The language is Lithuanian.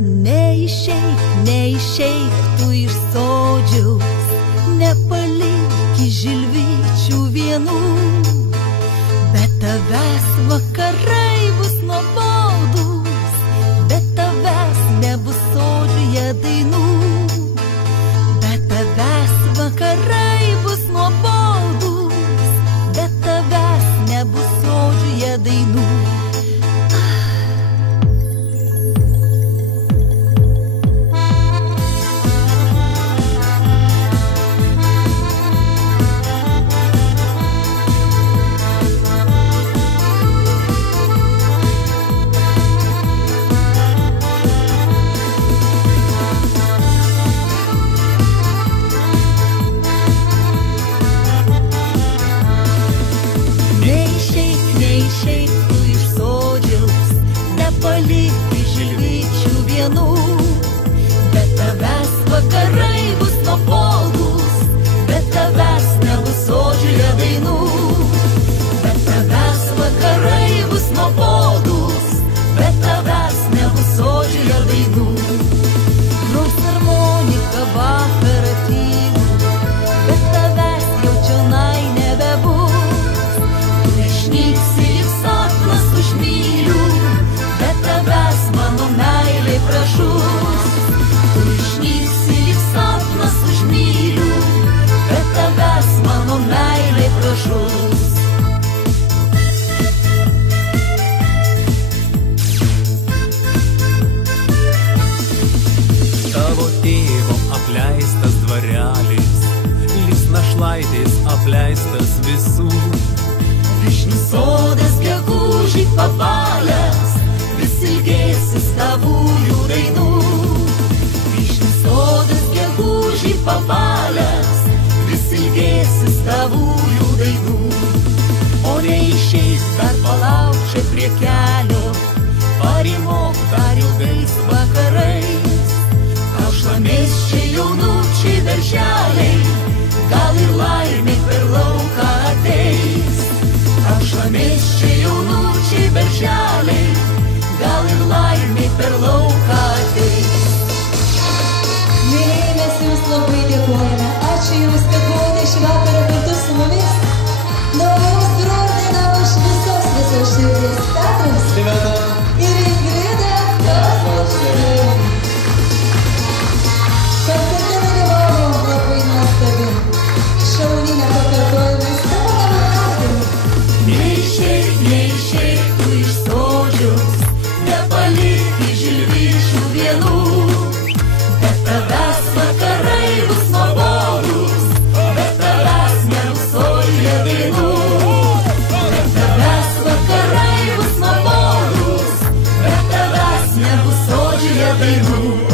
Neišeik, neišeik tu iš sodžiaus, nepalik žilvyčių vienų, bet tavęs vakarai bus nuobodūs, bet tavęs nebus sodžiuje dainų, bet tavęs vakarai bus nuobodūs, bet tavęs nebus sodžiuje dainų. Neišeik tu iš sodžiaus, nepalik žilvyčių vienų, bet tavęs vakarai bus nuobodūs, bet tavęs nebus sodžiuje dainų, bet tavęs vakarai bus nuobodūs, bet tavęs nebus sodžiuje dainų. Gros harmonika vakarą tylų, bet tavęs jau čionai nebebus. Išnyksi lyg sapnas užmylių, bet tavęs mano meilė pražus. Tu išnyksi lyg sapnas užmylių, bet tavęs mano meilė pražus. Tavo tėvo apleistas dvarelis, lyg našlaitės apleistas visų. Vyšnių sodas gegužį pabalęs, vis ilgėsis tavųjų dainų. Vyšnių sodas gegužį pabalęs, vis ilgėsis tavųjų dainų. O neišeik dar palauk čia prie kelio, parimok dar ilgais vakarais. Tau šlamės čia jaunučiai darželiai, gal ir laimė per lauką ateis. Tau šlamės čia jaunučiai berželiai, gal ir laimė per lauką ateis. Mielieji, mes jums labai dėkojame. Ačiū jums, kad buvote šį vakarą kartu su mumis. Na, o jums Rodina iš visos širdies Petras ir Ingrida Kazlauskai. Koncerte dalyvavo labai nuostabi. Šauni nepakartojami savo namuose. Neišeik tu iš sodžiaus, nepalik žilvyčių vienų, bet tavęs vakarai bus nuobodūs, bet tavęs nebus sodžiuje dainų, bet tavęs vakarai bus nuobodūs, bet tavęs nebus sodžiuje dainų.